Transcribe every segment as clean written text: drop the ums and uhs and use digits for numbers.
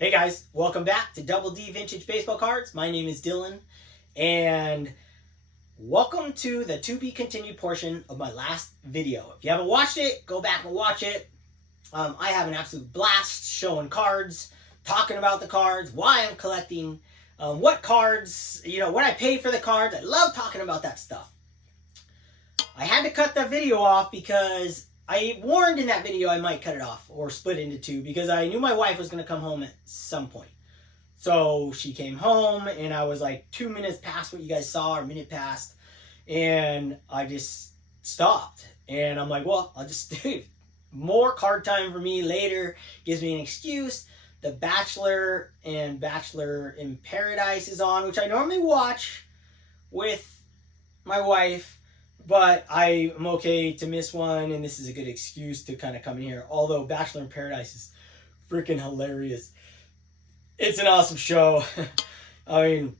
Hey guys, welcome back to Double D Vintage Baseball Cards. My name is Dylan, and welcome to the to be continued portion of my last video. If you haven't watched it, go back and watch it. I have an absolute blast showing cards, talking about the cards, why I'm collecting, what cards, what I pay for the cards. I love talking about that stuff. I had to cut that video off because I warned in that video I might cut it off or split it into two because I knew my wife was going to come home at some point. So she came home and I was like 2 minutes past what you guys saw, or a minute past, and I just stopped. And I'm like, well, I'll just do more card time for me later. Gives me an excuse. The Bachelor and Bachelor in Paradise is on, which I normally watch with my wife. But I'm okay to miss one, and this is a good excuse to kind of come in here. Although Bachelor in Paradise is freaking hilarious. It's an awesome show. I mean,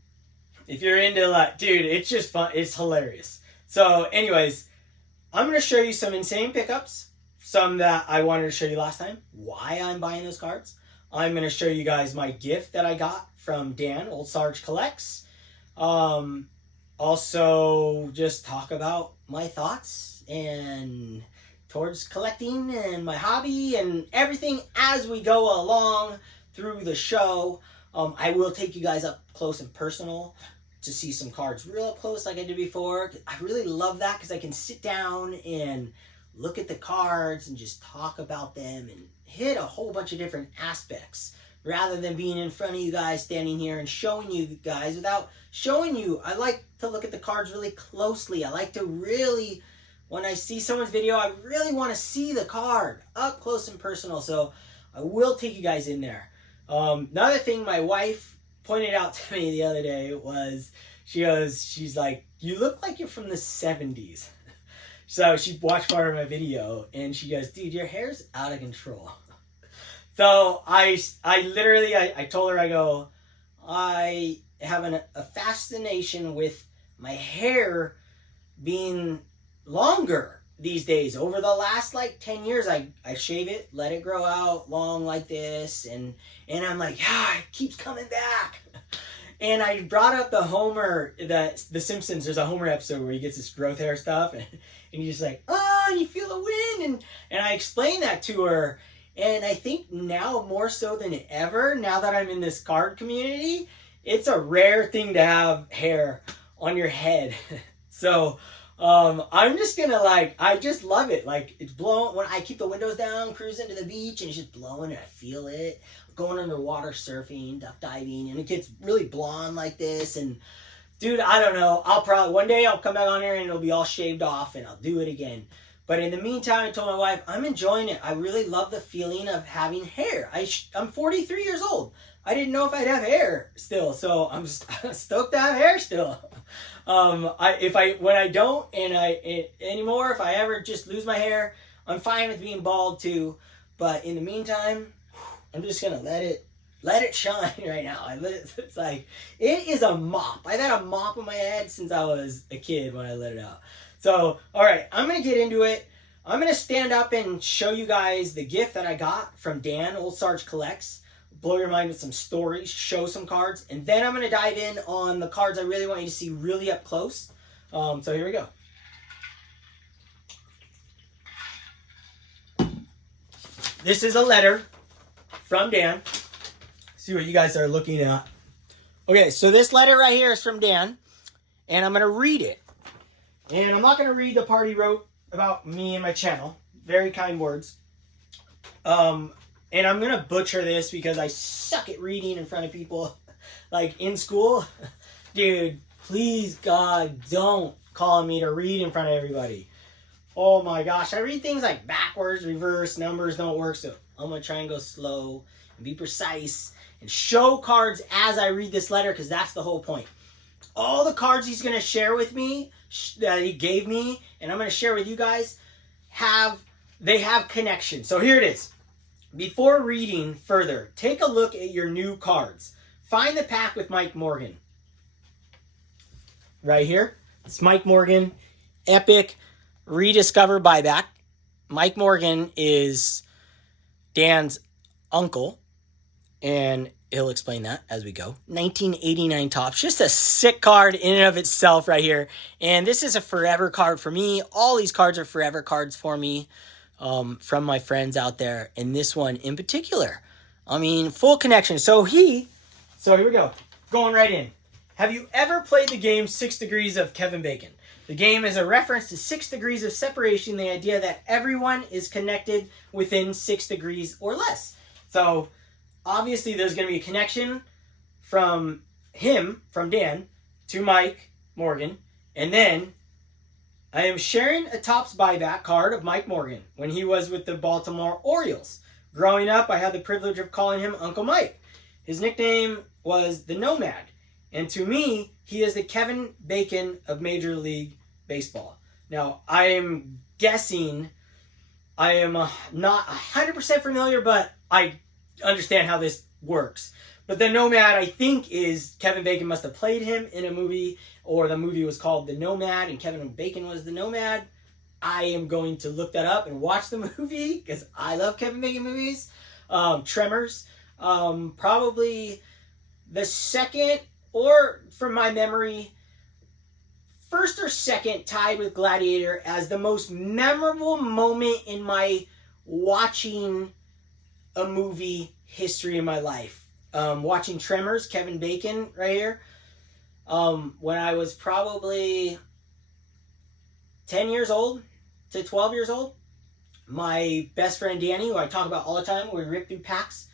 if you're into dude, it's just fun. It's hilarious. So anyways, I'm going to show you some insane pickups. Some that I wanted to show you last time. Why I'm buying those cards. I'm going to show you guys my gift that I got from Dan, Old Sarge Collects. Also, just talk about my thoughts and towards collecting and my hobby and everything as we go along through the show. I will take you guys up close and personal to see some cards real up close like I did before. I really love that because I can sit down and look at the cards and just talk about them and hit a whole bunch of different aspects. Rather than being in front of you guys, standing here and showing you guys without showing you. I like to look at the cards really closely. I like to really, when I see someone's video, I really want to see the card up close and personal. So I will take you guys in there. Another thing my wife pointed out to me the other day was, she's like, you look like you're from the 70s. So she watched part of my video and she goes, dude, your hair's out of control. So I literally told her, I go, I have a fascination with my hair being longer these days. Over the last 10 years, I shave it, let it grow out long like this, and I'm like, yeah, it keeps coming back. And I brought up the Homer, the Simpsons. There's a Homer episode where he gets this growth hair stuff, and he's just like, oh, you feel the wind, and I explained that to her. And I think now more so than ever, now that I'm in this card community, it's a rare thing to have hair on your head. So I'm just gonna I just love it. It's blowing when I keep the windows down, cruising to the beach, and it's just blowing, and I feel it. Going underwater surfing, duck diving, and it gets really blonde like this. And dude, I don't know. I'll probably one day I'll come back on here and it'll be all shaved off, and I'll do it again. But in the meantime, I told my wife, I'm enjoying it. I really love the feeling of having hair. I'm 43 years old. I didn't know if I'd have hair still, so I'm stoked to have hair still. When I don't anymore, if I ever just lose my hair, I'm fine with being bald too. But in the meantime, I'm just gonna let it shine right now. It's like it is a mop. I've had a mop on my head since I was a kid when I let it out. So, all right, I'm going to get into it. I'm going to stand up and show you guys the gift that I got from Dan, Old Sarge Collects. Blow your mind with some stories, show some cards, and then I'm going to dive in on the cards I really want you to see really up close. So here we go. This is a letter from Dan. See what you guys are looking at. Okay, so this letter right here is from Dan, and I'm going to read it. And I'm not going to read the part he wrote about me and my channel. Very kind words. And I'm going to butcher this because I suck at reading in front of people. In school. Dude, please, God, don't call me to read in front of everybody. Oh my gosh. I read things backwards, reverse, numbers don't work. So I'm going to try and go slow and be precise and show cards as I read this letter, because that's the whole point. All the cards he's going to share with me, that he gave me, and I'm going to share with you guys, have connection. So here it is. Before reading further, take a look at your new cards. Find the pack with Mike Morgan. Right here. It's Mike Morgan. Epic Rediscover Buyback. Mike Morgan is Dan's uncle. and he'll explain that as we go. 1989 Topps, just a sick card in and of itself right here. And this is a forever card for me. All these cards are forever cards for me from my friends out there. And this one in particular, I mean, full connection. So here we go, going right in. Have you ever played the game 6 Degrees of Kevin Bacon? The game is a reference to 6 degrees of separation, the idea that everyone is connected within 6 degrees or less. So obviously there's going to be a connection from Dan, to Mike Morgan. And then I am sharing a Topps buyback card of Mike Morgan when he was with the Baltimore Orioles. Growing up, I had the privilege of calling him Uncle Mike. His nickname was the Nomad. And to me, he is the Kevin Bacon of Major League Baseball. Now, I am guessing, I am not 100% familiar, but I understand how this works. But the Nomad, I think, is Kevin Bacon must have played him in a movie, or the movie was called The Nomad, and Kevin Bacon was the Nomad. I am going to look that up and watch the movie, because I love Kevin Bacon movies. Tremors, probably the second, or from my memory, first or second, tied with Gladiator as the most memorable moment in my watching a movie history in my life. Watching Tremors, Kevin Bacon right here. When I was probably 10 years old to 12 years old, my best friend Danny, who I talk about all the time, we rip through packs,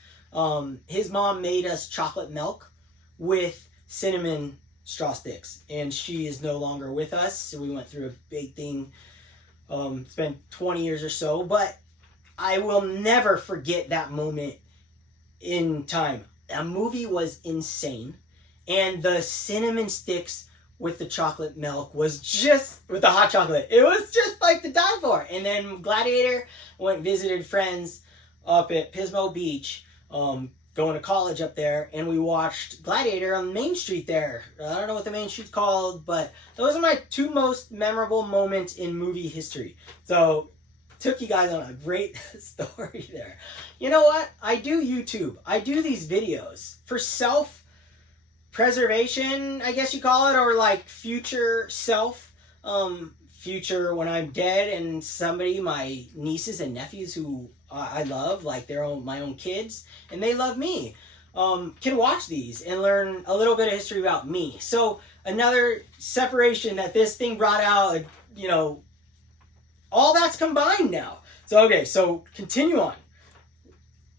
his mom made us chocolate milk with cinnamon straw sticks, and she is no longer with us, so we went through a big thing. It's been 20 years or so, but I will never forget that moment in time. That movie was insane, and the cinnamon sticks with the chocolate milk was just, with the hot chocolate, it was just like to die for. And then Gladiator, went visited friends up at Pismo Beach, going to college up there, and we watched Gladiator on Main Street there. I don't know what the Main Street's called, but those are my two most memorable moments in movie history. So, took you guys on a great story there. You know what? I do YouTube. I do these videos for self-preservation, I guess you call it, or like future self. Future when I'm dead and somebody, my nieces and nephews who I love, like my own kids, and they love me, can watch these and learn a little bit of history about me. So another separation that this thing brought out, all that's combined now. So, okay, so continue on.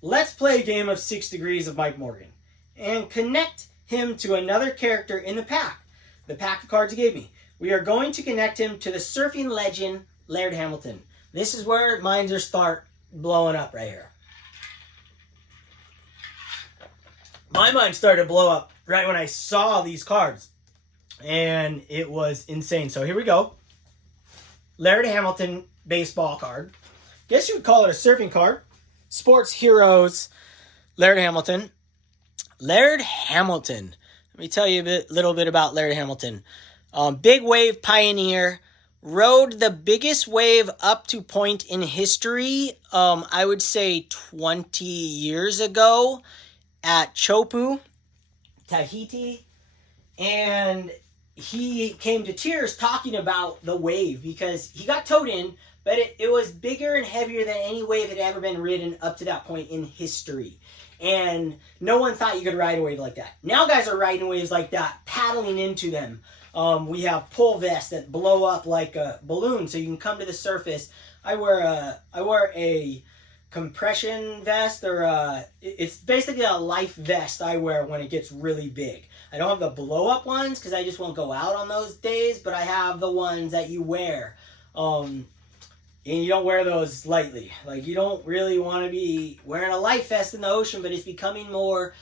Let's play a game of 6 Degrees of Mike Morgan and connect him to another character in the pack of cards he gave me. We are going to connect him to the surfing legend, Laird Hamilton. This is where minds start blowing up right here. My mind started to blow up right when I saw these cards, and it was insane. So here we go. Laird Hamilton baseball card. Guess you would call it a surfing card. Sports Heroes, Laird Hamilton. Laird Hamilton. Let me tell you a little bit about Laird Hamilton. Big wave pioneer, rode the biggest wave up to point in history, I would say 20 years ago at Chopu, Tahiti, and he came to tears talking about the wave because he got towed in, but it was bigger and heavier than any wave had ever been ridden up to that point in history. And no one thought you could ride a wave like that. Now guys are riding waves like that, paddling into them. We have pull vests that blow up like a balloon so you can come to the surface. I wear a compression vest, or it's basically a life vest I wear when it gets really big. I don't have the blow up ones because I just won't go out on those days, but I have the ones that you wear. And you don't wear those lightly. Like, you don't really want to be wearing a life vest in the ocean, but it's becoming more,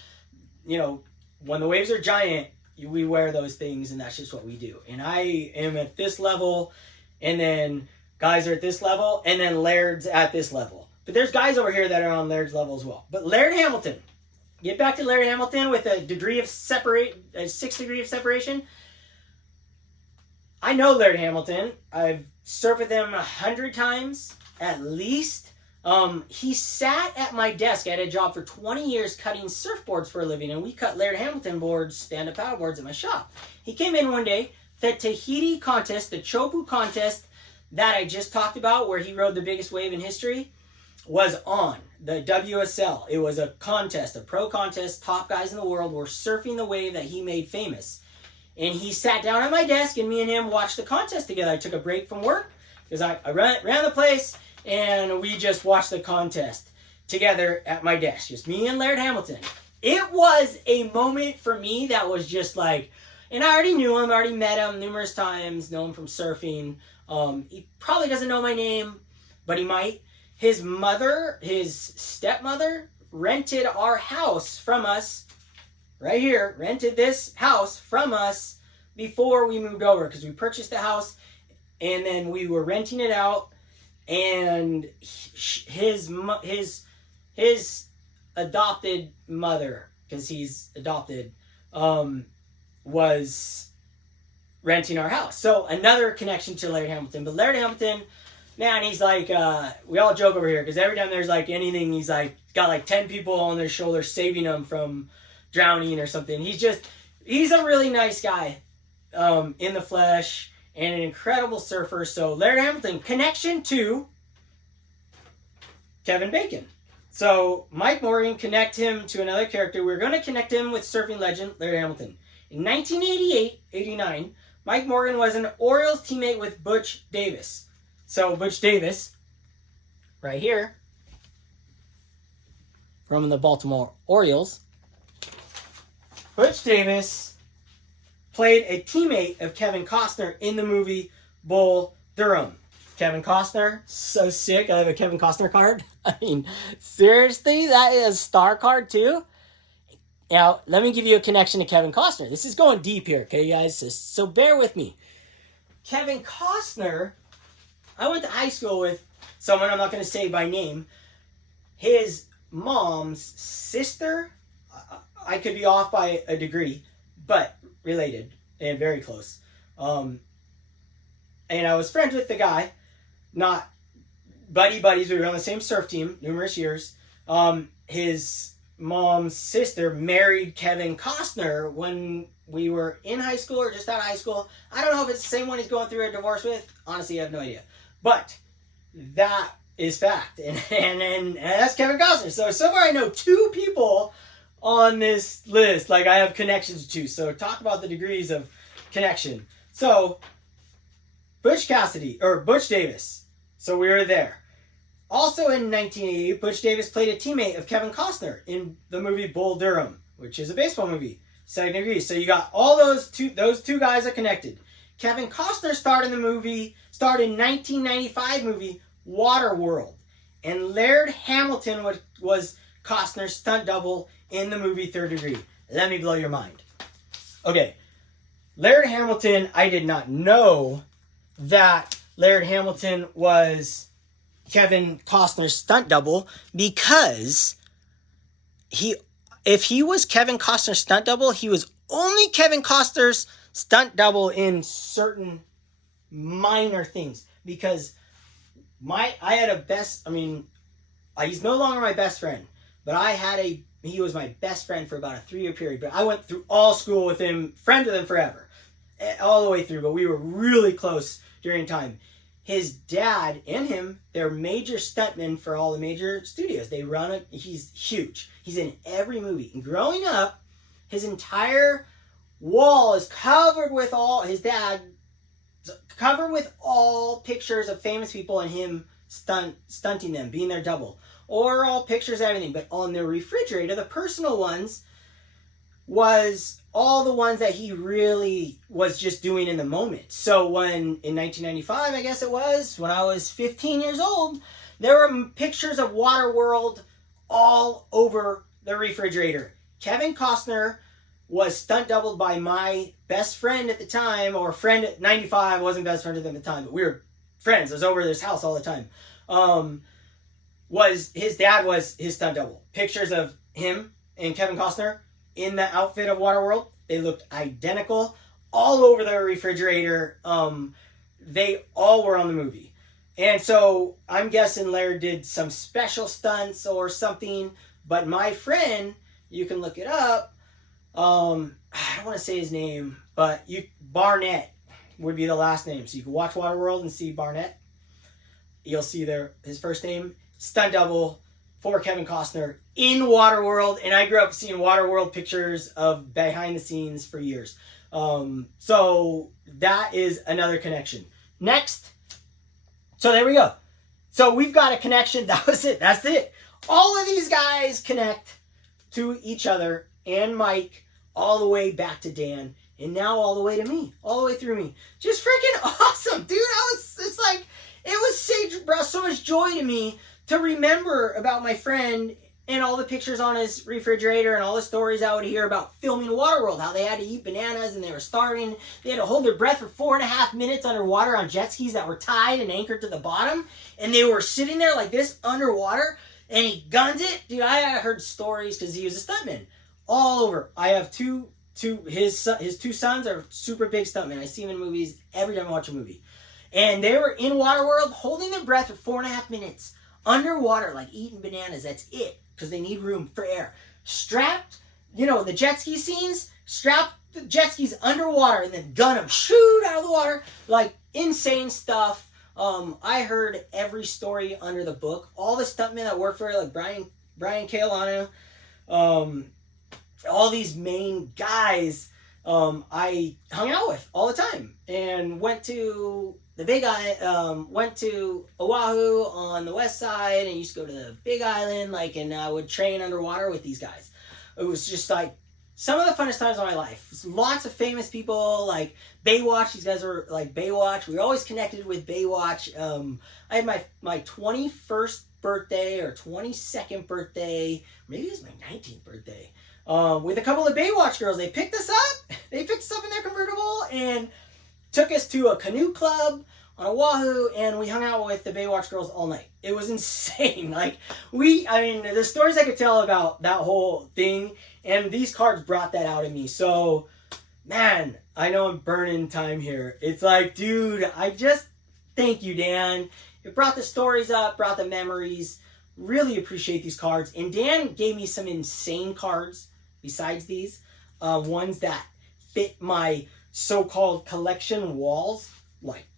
when the waves are giant, we wear those things, and that's just what we do. And I am at this level, and then guys are at this level, and then Laird's at this level. But there's guys over here that are on Laird's level as well. But Laird Hamilton, get back to Laird Hamilton with a 6 degree of separation. I know Laird Hamilton. I've surfed with him 100 times at least. He sat at my desk. I had a job for 20 years cutting surfboards for a living, and we cut Laird Hamilton boards, stand-up paddle boards at my shop. He came in one day. The Tahiti contest, the Chopu contest that I just talked about, where he rode the biggest wave in history, was on the WSL. It was a contest, a pro contest. Top guys in the world were surfing the wave that he made famous. And he sat down at my desk, and me and him watched the contest together. I took a break from work because I ran the place, and we just watched the contest together at my desk. Just me and Laird Hamilton. It was a moment for me that was just like, and I already knew him, I already met him numerous times, know him from surfing. He probably doesn't know my name, but he might. His mother, his stepmother, rented our house from us, right here, rented this house from us before we moved over, because we purchased the house, and then we were renting it out, and his adopted mother, because he's adopted, was renting our house. So another connection to Laird Hamilton. But Laird Hamilton, man, he's like, we all joke over here, because every time there's like anything, he's like got like 10 people on their shoulders saving him from drowning or something. He's a really nice guy in the flesh, and an incredible surfer. So Laird Hamilton, connection to Kevin Bacon. So Mike Morgan, connect him to another character. We're going to connect him with surfing legend Laird Hamilton. In 1988-89, Mike Morgan was an Orioles teammate with Butch Davis. So Butch Davis, right here, from the Baltimore Orioles, Butch Davis played a teammate of Kevin Costner in the movie Bull Durham. Kevin Costner, so sick. I have a Kevin Costner card. I mean, seriously, that is a star card too. Now, let me give you a connection to Kevin Costner. This is going deep here, okay, guys? So bear with me. Kevin Costner, I went to high school with someone I'm not going to say by name. His mom's sister, I could be off by a degree, but related and very close. And I was friends with the guy, not buddies. We were on the same surf team numerous years. His mom's sister married Kevin Costner when we were in high school or just out of high school. I don't know if it's the same one he's going through a divorce with. Honestly, I have no idea. But that is fact. And that's Kevin Costner. So far I know 2 people on this list, like I have connections to. So talk about the degrees of connection. So Butch Davis. So we were there. Also in 1980, Butch Davis played a teammate of Kevin Costner in the movie Bull Durham, which is a baseball movie. Second degree. So you got all those two guys are connected. Kevin Costner starred in 1995 movie Waterworld. And Laird Hamilton was Costner's stunt double in the movie Third Degree. Let me blow your mind. Okay. Laird Hamilton, I did not know that Laird Hamilton was Kevin Costner's stunt double, because if he was Kevin Costner's stunt double, he was only Kevin Costner's stunt double in certain minor things. Because he's no longer my best friend, but he was my best friend for about a 3-year period. But I went through all school with him, friend with him forever, all the way through. But we were really close during time. His dad and him, they're major stuntmen for all the major studios. He's huge. He's in every movie. And growing up, his entire wall is covered with all pictures of famous people and him stunting them, being their double. Or all pictures of everything. But on the refrigerator, the personal ones, was all the ones that he really was just doing in the moment. So in 1995, I guess it was, when I was 15 years old, there were pictures of Waterworld all over the refrigerator. Kevin Costner was stunt doubled by my best friend at the time, or friend at 95, wasn't best friend at the time, but we were friends. I was over at his house all the time. His dad was his stunt double. Pictures of him and Kevin Costner in the outfit of Waterworld. They looked identical all over the refrigerator. They all were on the movie. And so I'm guessing Laird did some special stunts or something. But my friend, you can look it up. I don't want to say his name, but Barnett would be the last name. So you can watch Waterworld and see Barnett. You'll see there his first name, stunt double for Kevin Costner in Waterworld. And I grew up seeing Waterworld pictures of behind the scenes for years. So that is another connection. Next. So there we go. So we've got a connection. That was it. That's it. All of these guys connect to each other and Mike all the way back to Dan. And now all the way to me. All the way through me. Just freaking awesome. Dude, it's like, it was brought so much joy to me to remember about my friend and all the pictures on his refrigerator and all the stories I would hear about filming Waterworld, how they had to eat bananas and they were starving. They had to hold their breath for 4.5 minutes underwater on jet skis that were tied and anchored to the bottom. And they were sitting there like this underwater and he guns it. Dude, I heard stories because he was a stuntman all over. I have his two sons are super big stuntmen. I see them in movies every time I watch a movie. And they were in Waterworld holding their breath for 4.5 minutes underwater, like eating bananas. That's it. Because they need room for air. Strapped, the jet ski scenes, strap the jet skis underwater and then gun them, shoot out of the water. Like, insane stuff. I heard every story under the book. All the stuntmen that work for it, like Brian Keolano, all these main guys I hung out with all the time. And went to went to Oahu on the west side and used to go to the Big Island, and I would train underwater with these guys. It was just like some of the funnest times of my life. Lots of famous people like Baywatch. These guys were like Baywatch. We were always connected with Baywatch. I had my 21st birthday or 22nd birthday, maybe it was my 19th birthday, with a couple of Baywatch girls. They picked us up. They picked us up in their convertible and took us to a canoe club on Oahu, and we hung out with the Baywatch girls all night. It was insane. The stories I could tell about that whole thing, and these cards brought that out of me. So, man, I know I'm burning time here. It's like, dude, I just thank you, Dan. It brought the stories up, brought the memories. Really appreciate these cards. And Dan gave me some insane cards besides these. Ones that fit my so-called collection walls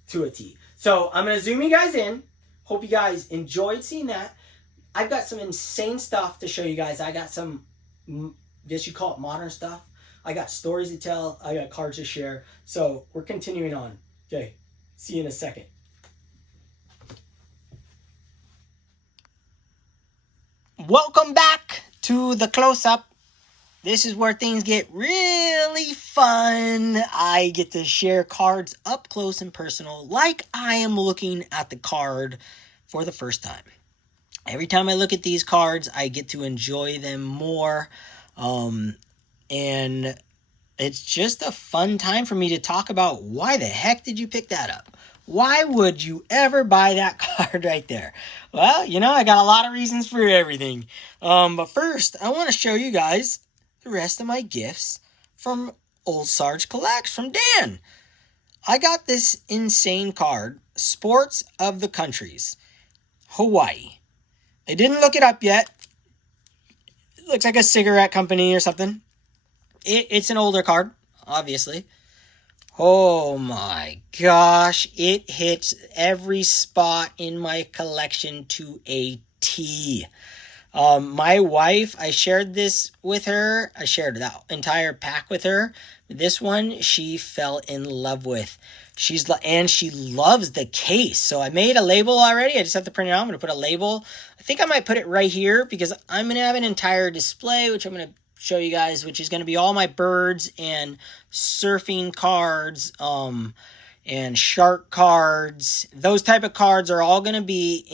to a T. So I'm going to zoom you guys in. Hope you guys enjoyed seeing that. I've got some insane stuff to show you guys. I got some, guess you call it modern stuff. I got stories to tell. I got cards to share. So we're continuing on. Okay. See you in a second. Welcome back to the close-up. This is where things get really fun. I get to share cards up close and personal like I am looking at the card for the first time. Every time I look at these cards, I get to enjoy them more. And it's just a fun time for me to talk about why the heck did you pick that up? Why would you ever buy that card right there? Well, I got a lot of reasons for everything. But first, I want to show you guys the rest of my gifts from Old Sarge Collects from Dan. I got this insane card, Sports of the Countries, Hawaii. I didn't look it up yet. It looks like a cigarette company or something. It's an older card, obviously. Oh my gosh, it hits every spot in my collection to a T. My wife, I shared this with her. I shared that entire pack with her. This one, she fell in love with. She loves the case. So I made a label already. I just have to print it out. I'm going to put a label. I think I might put it right here because I'm going to have an entire display, which I'm going to show you guys, which is going to be all my birds and surfing cards, and shark cards. Those type of cards are all going to be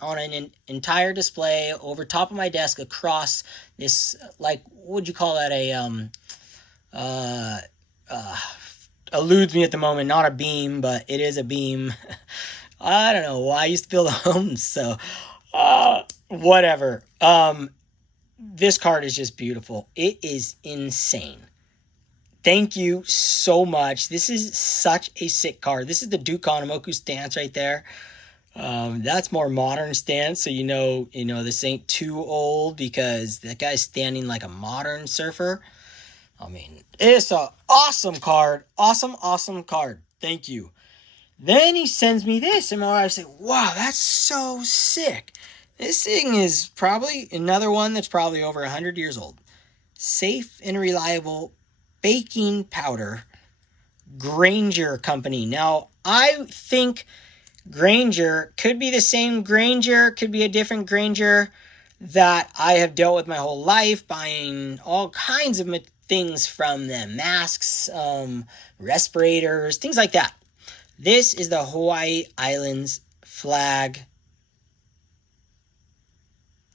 on an entire display over top of my desk across this, what would you call that? Eludes me at the moment. Not a beam, but it is a beam. I don't know why I used to build homes, so whatever. This card is just beautiful. It is insane. Thank you so much. This is such a sick card. This is the Duke Kahanamoku stance right there. That's more modern stance, so you know this ain't too old because that guy's standing like a modern surfer. I mean, it's a awesome card. Awesome card. Thank you. Then he sends me this, and my wife said, wow, that's so sick. This thing is probably another one that's probably over 100 years old. Safe and reliable baking powder, Grainger Company. Now, I think Grainger could be the same Grainger, could be a different Grainger that I have dealt with my whole life, buying all kinds of things from them. Masks, respirators, things like that. This is the Hawaii Islands flag.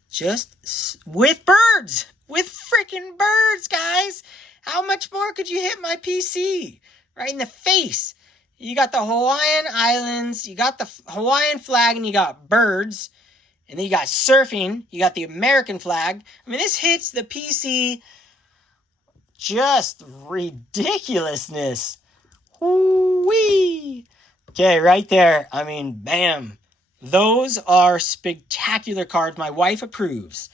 Just with birds. With freaking birds, guys. How much more could you hit my PC? Right in the face. You got the Hawaiian Islands, you got the Hawaiian flag, and you got birds. And then you got surfing, you got the American flag. I mean, this hits the PC just ridiculousness. Woo-wee. Okay, right there. I mean, bam. Those are spectacular cards. My wife approves.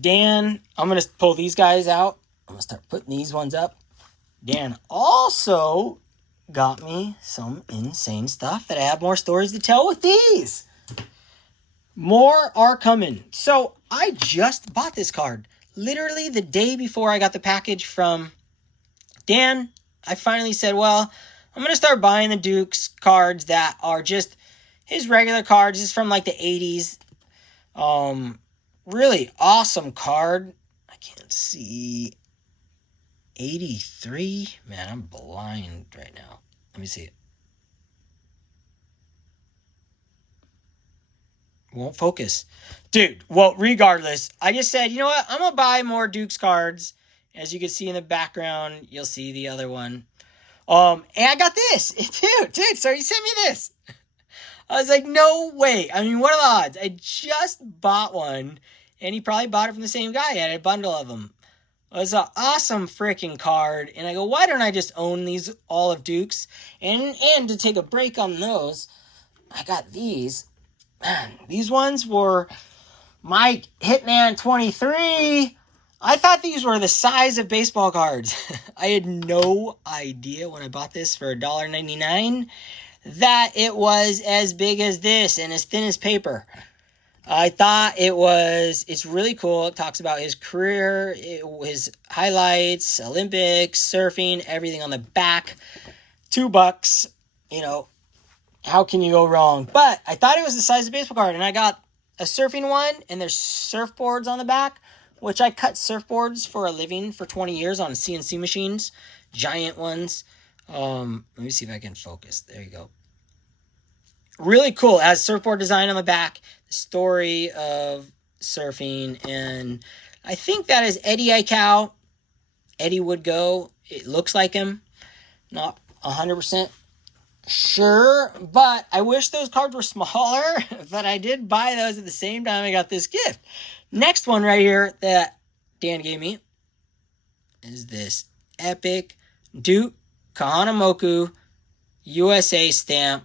Dan, I'm going to pull these guys out. I'm going to start putting these ones up. Dan also got me some insane stuff that I have more stories to tell with these. More are coming. So I just bought this card. Literally the day before I got the package from Dan, I finally said, well, I'm going to start buying the Duke's cards that are just his regular cards. This is from like the 80s. Really awesome card. I can't see. 83? Man, I'm blind right now. Let me see it. Won't focus. Dude, well, regardless, I just said, you know what? I'm going to buy more Duke's cards. As you can see in the background, you'll see the other one. And I got this. Dude, so he sent me this. I was like, no way. I mean, what are the odds? I just bought one, and he probably bought it from the same guy. He had a bundle of them. It was an awesome freaking card. And I go, why don't I just own these all of Duke's? And to take a break on those, I got these. Man, these ones were my Hitman 23. I thought these were the size of baseball cards. I had no idea when I bought this for $1.99 that it was as big as this and as thin as paper. I thought it's really cool. It talks about his career, his highlights, Olympics, surfing, everything on the back. $2, how can you go wrong? But I thought it was the size of a baseball card, and I got a surfing one, and there's surfboards on the back, which I cut surfboards for a living for 20 years on CNC machines, giant ones. Let me see if I can focus. There you go. Really cool. It has surfboard design on the back, the story of surfing, and I think that is Eddie Aikau. Eddie would go. It looks like him. Not 100% sure, but I wish those cards were smaller, but I did buy those at the same time I got this gift. Next one right here that Dan gave me is this epic Duke Kahanamoku USA stamp,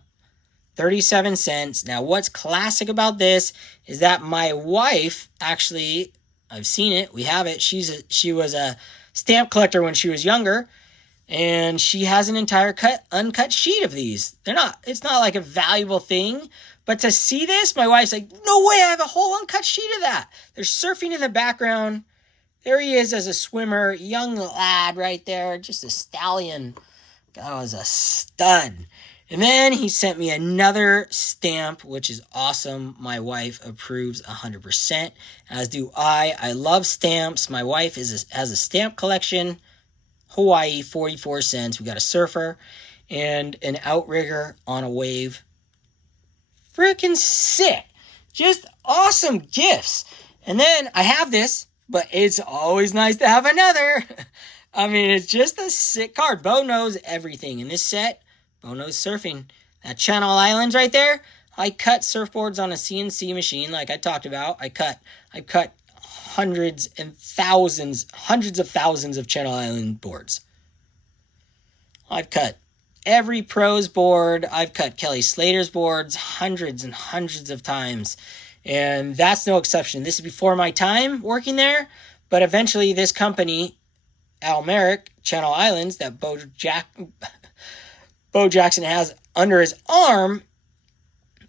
37 cents. Now, what's classic about this is that my wife, actually, I've seen it, we have it, she was a stamp collector when she was younger, and she has an entire uncut sheet of these. It's not like a valuable thing, but to see this, my wife's like, no way, I have a whole uncut sheet of that. There's surfing in the background. There he is as a swimmer, young lad right there, just a stallion. That was a stud. And then he sent me another stamp, which is awesome. My wife approves 100%, as do I. I love stamps. My wife has a stamp collection. Hawaii, 44 cents. We got a surfer and an outrigger on a wave. Freaking sick. Just awesome gifts. And then I have this, but it's always nice to have another. I mean, it's just a sick card. Bo knows everything in this set. Bo knows surfing. That Channel Islands right there, I cut surfboards on a CNC machine like I talked about. I cut hundreds of thousands of Channel Island boards. I've cut every pros board. I've cut Kelly Slater's boards hundreds and hundreds of times, and that's no exception. This is before my time working there, but eventually this company, Al Merrick, Channel Islands, that Bo Jackson has under his arm,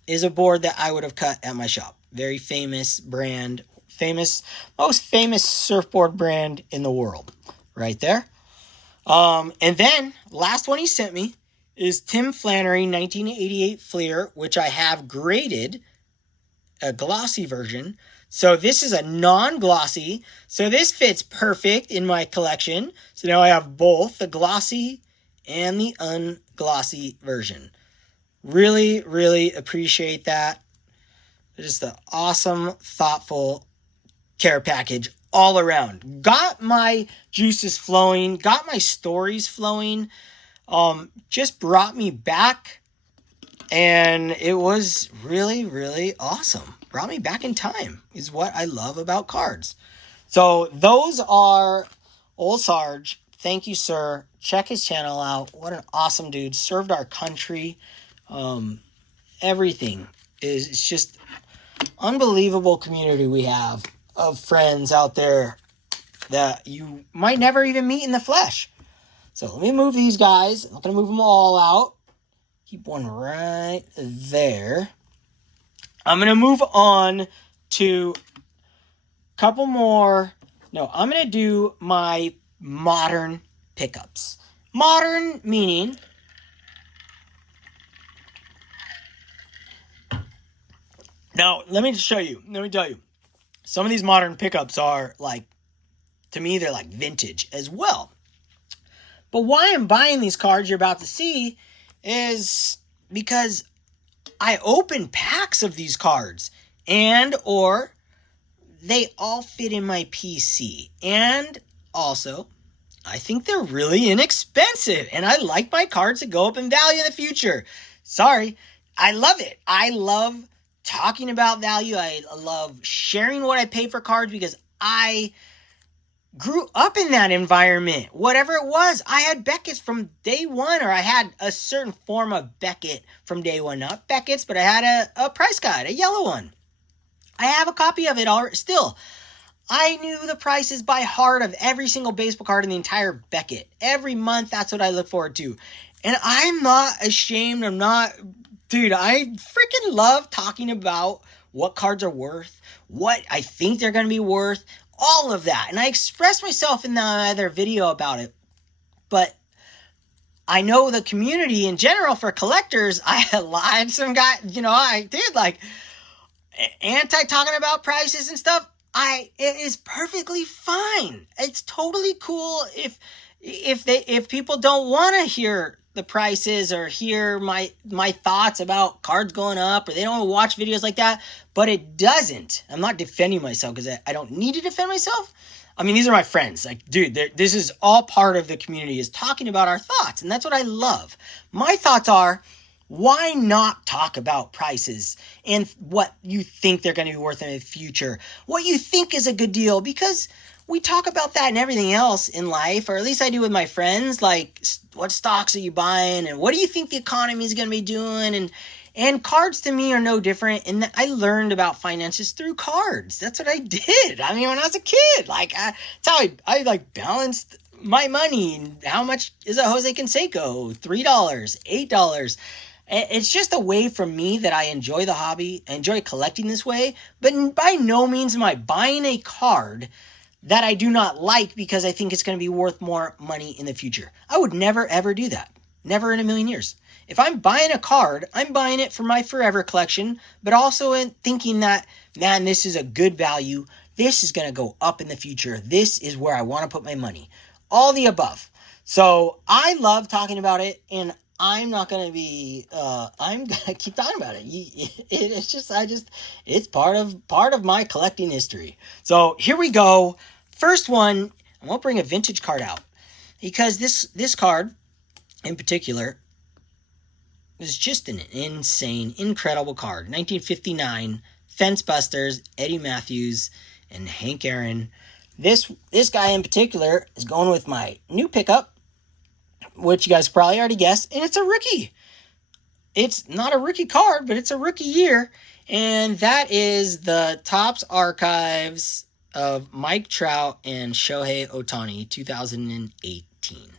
is a board that I would have cut at my shop. Very famous brand, most famous surfboard brand in the world, right there. And then last one he sent me is Tim Flannery 1988 Fleer, which I have graded, a glossy version. So this is a non-glossy. So this fits perfect in my collection. So now I have both the glossy and the unglossy version. Really, really appreciate that. Just an awesome, thoughtful care package all around. Got my juices flowing, got my stories flowing. Just brought me back, and it was really, really awesome. Brought me back in time is what I love about cards. So those are Old Sarge. Thank you, sir. Check his channel out. What an awesome dude. Served our country. Everything is, it's just unbelievable community we have of friends out there that you might never even meet in the flesh. So let me move these guys. I'm going to move them all out. Keep one right there. I'm going to move on to a couple more. No, I'm going to do my modern pickups. Modern meaning now, let me tell you. Some of these modern pickups are like, to me, they're like vintage as well. But why I'm buying these cards you're about to see is because I open packs of these cards, and or they all fit in my PC. And also, I think they're really inexpensive, and I like my cards to go up in value in the future. Sorry, I love it. I love talking about value. I love sharing what I pay for cards because I grew up in that environment. Whatever it was, I had Beckett's from day one, or I had a certain form of Beckett from day one. Not Beckett's, but I had a price guide, a yellow one. I have a copy of it still. I knew the prices by heart of every single baseball card in the entire Beckett. Every month, that's what I look forward to. And I'm not ashamed. Dude, I freaking love talking about what cards are worth, what I think they're going to be worth, all of that. And I expressed myself in the other video about it. But I know the community in general for collectors, I lied some guy, I did like anti talking about prices and stuff. It is perfectly fine. It's totally cool if people don't want to hear the prices or hear my thoughts about cards going up, or they don't want to watch videos like that. But it doesn't. I'm not defending myself because I don't need to defend myself. I mean, these are my friends. Like, dude, this is all part of the community, is talking about our thoughts. And that's what I love. My thoughts are, why not talk about prices and what you think they're going to be worth in the future? What you think is a good deal? Because we talk about that and everything else in life, or at least I do with my friends, like what stocks are you buying and what do you think the economy is going to be doing? And cards to me are no different. And I learned about finances through cards. That's what I did. I mean, when I was a kid, like that's how I like balanced my money. And how much is a Jose Canseco? $3, $8. It's just a way for me that I enjoy the hobby. I enjoy collecting this way. But by no means am I buying a card that I do not like because I think it's going to be worth more money in the future. I would never, ever do that. Never in a million years. If I'm buying a card, I'm buying it for my forever collection, but also in thinking that, man, this is a good value. This is going to go up in the future. This is where I want to put my money. All the above. So I love talking about it, and I'm not going to be, I'm going to keep talking about it. It's part of my collecting history. So here we go. First one, I won't bring a vintage card out because this card in particular is just an insane, incredible card. 1959, Fence Busters, Eddie Matthews, and Hank Aaron. This guy in particular is going with my new pickup, which you guys probably already guessed, and it's a rookie. It's not a rookie card, but it's a rookie year, and that is the Topps Archives of Mike Trout and Shohei Ohtani 2018.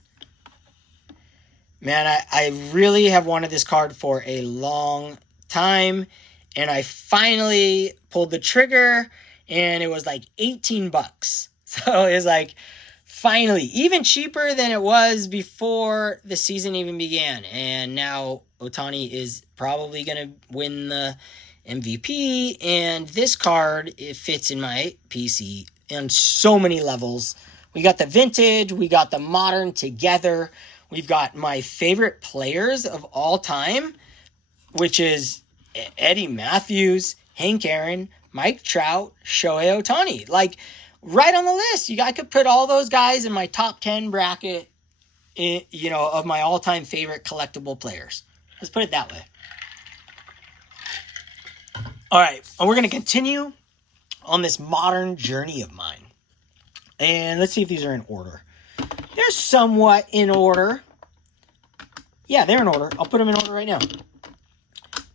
Man, I really have wanted this card for a long time, and I finally pulled the trigger, and it was like $18. So it was like, finally, even cheaper than it was before the season even began. And now Ohtani is probably going to win the MVP, and this card, it fits in my PC on so many levels. We got the vintage, we got the modern together. We've got my favorite players of all time, which is Eddie Matthews, Hank Aaron, Mike Trout, Shohei Ohtani. Like, right on the list. I could put all those guys in my top 10 bracket, of my all-time favorite collectible players. Let's put it that way. All right, and we're going to continue on this modern journey of mine. And let's see if these are in order. They're somewhat in order. Yeah, they're in order. I'll put them in order right now.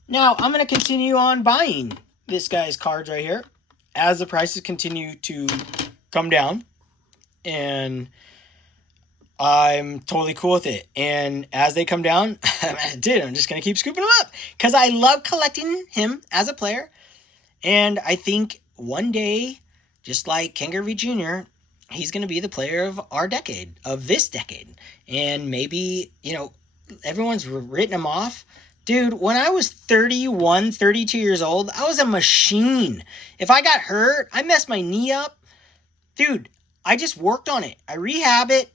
Now, I'm going to continue on buying this guy's cards right here as the prices continue to come down. And I'm totally cool with it. And as they come down, I'm just going to keep scooping them up. Because I love collecting him as a player. And I think one day, just like Ken Griffey Jr., he's going to be the player of our decade, of this decade. And maybe, everyone's written him off. Dude, when I was 31, 32 years old, I was a machine. If I got hurt, I messed my knee up. Dude, I just worked on it. I rehab it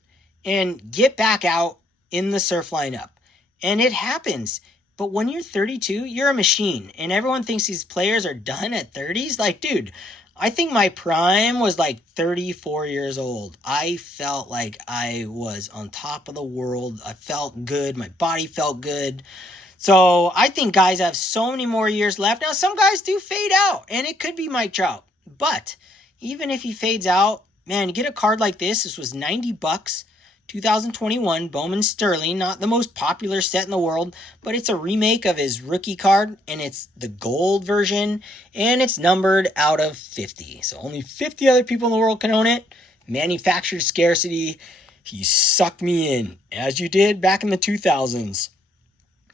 and get back out in the surf lineup. And it happens. But when you're 32, you're a machine. And everyone thinks these players are done at 30s. Like, dude, I think my prime was like 34 years old. I felt like I was on top of the world. I felt good. My body felt good. So I think guys have so many more years left. Now, some guys do fade out, and it could be Mike Trout. But even if he fades out, man, you get a card like this. This was $90. 2021 Bowman Sterling, not the most popular set in the world, but it's a remake of his rookie card, and it's the gold version, and it's numbered out of 50. So only 50 other people in the world can own it. Manufactured scarcity. He sucked me in, as you did back in the 2000s.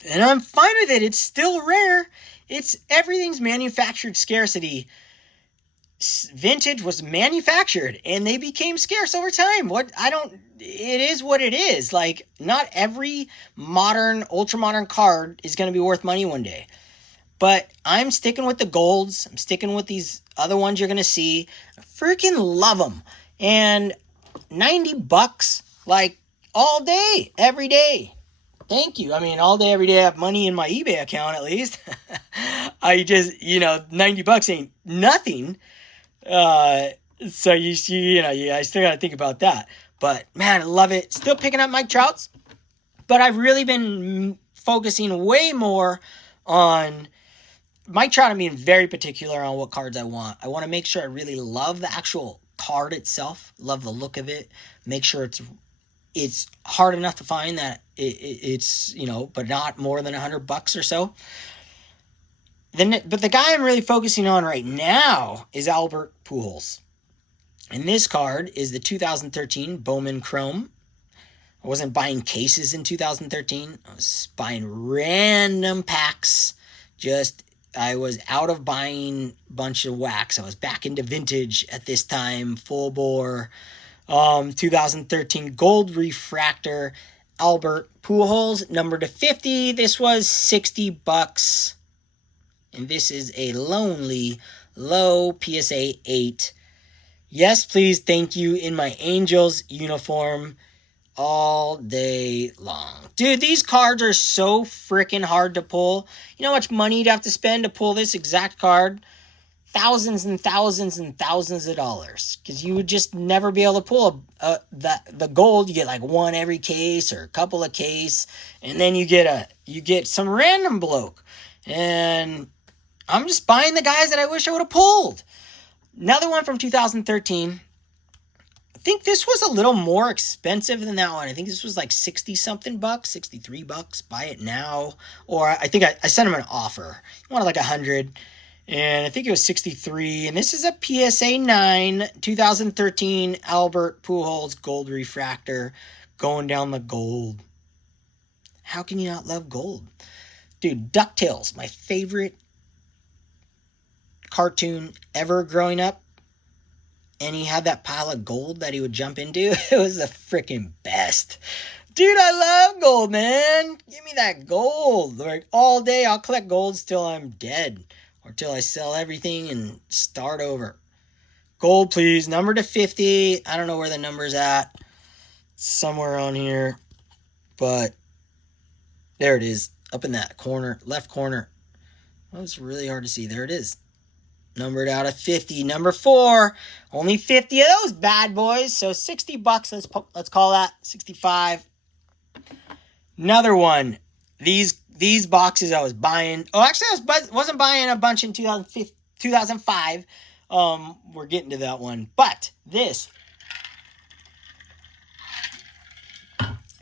And I'm fine with it. It's still rare. Everything's manufactured scarcity. Vintage was manufactured and they became scarce over time. It is what it is. Like, not every modern, ultra modern card is going to be worth money one day. But I'm sticking with the golds. I'm sticking with these other ones you're going to see. I freaking love them. And $90, like, all day, every day. Thank you. I mean, all day, every day, I have money in my eBay account at least. I just, $90 ain't nothing. So I still got to think about that. But man, I love it. Still picking up Mike Trouts, but I've really been focusing way more on Mike Trout. I'm being very particular on what cards I want. I want to make sure I really love the actual card itself, love the look of it, make sure it's hard enough to find that it's but not more than $100 or so. But the guy I'm really focusing on right now is Albert Pujols. And this card is the 2013 Bowman Chrome. I wasn't buying cases in 2013. I was buying random packs. I was out of buying a bunch of wax. I was back into vintage at this time, full bore. 2013 Gold Refractor Albert Pujols, numbered to 50. This was $60. And this is a lonely, low PSA 8. Yes, please, thank you, in my Angels uniform all day long. Dude, these cards are so freaking hard to pull. You know how much money you'd have to spend to pull this exact card? Thousands and thousands and thousands of dollars. Because you would just never be able to pull the gold. You get like one every case or a couple of case. And then you get some random bloke. And I'm just buying the guys that I wish I would have pulled. Another one from 2013. think this was a little more expensive than that one. I think this was like 60 something bucks, $63. Buy it now. Or I think I sent him an offer. He wanted like 100. And I think it was 63. And this is a PSA 9 2013 Albert Pujols gold refractor going down the gold. How can you not love gold? Dude, DuckTales, my favorite cartoon ever growing up. And he had that pile of gold that he would jump into. It was the freaking best. Dude, I love gold, man. Give me that gold. Like all day, I'll collect golds till I'm dead. Or till I sell everything and start over. Gold, please. Number to 50. I don't know where the number's at. Somewhere on here. But there it is. Up in that corner. Left corner. Oh, it's really hard to see. There it is. Numbered out of 50. Number 4. Only 50 of those bad boys. So $60. Let's call that 65. Another one. These boxes I was buying. Oh, actually, I wasn't buying a bunch in 2005. We're getting to that one. But this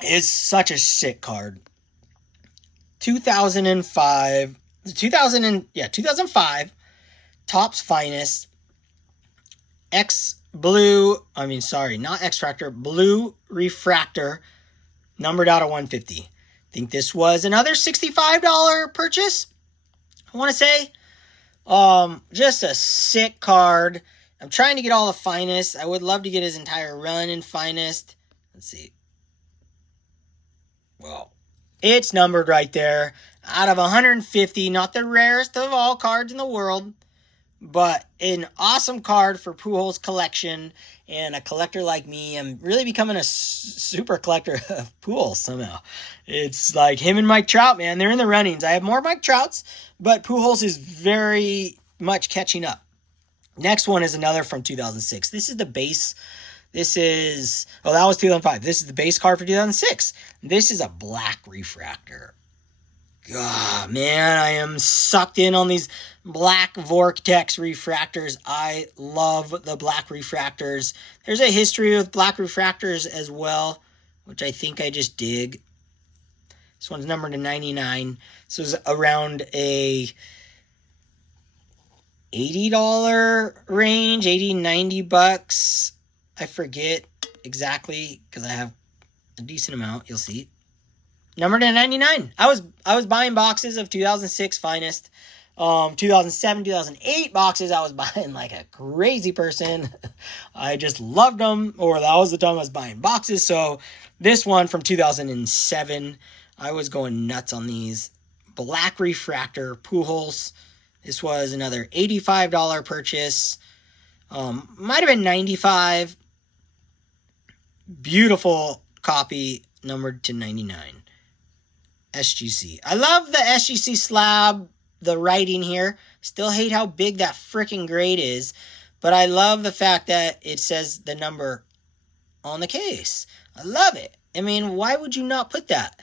is such a sick card. 2005. 2005. Topps Finest. Not X-Fractor. Blue Refractor. Numbered out of 150. Think this was another $65 purchase, I want to say. Just a sick card. I'm trying to get all the Finest. I would love to get his entire run in Finest. Let's see. Well, it's numbered right there. Out of 150, not the rarest of all cards in the world, but an awesome card for Pujols collection. And a collector like me, I'm really becoming a super collector of Pujols somehow. It's like him and Mike Trout, man. They're in the runnings. I have more Mike Trouts, but Pujols is very much catching up. Next one is another from 2006. This is the base. That was 2005. This is the base card for 2006. This is a black refractor. God, man, I am sucked in on these black Vortex refractors. I love the black refractors. There's a history with black refractors as well, which I think I just dig. This one's numbered to 99. So it's around a $80 range, $80-$90. I forget exactly because I have a decent amount. You'll see. Numbered to 99. I was buying boxes of 2006 Finest. 2007, 2008 boxes I was buying like a crazy person. I just loved them, or that was the time I was buying boxes. So this one from 2007, I was going nuts on these. Black refractor Pujols. This was another $85 purchase. Might have been $95. Beautiful copy, numbered to 99. SGC. I love the SGC slab, the writing here. Still hate how big that freaking grade is, but I love the fact that it says the number on the case. I love it. I mean, why would you not put that?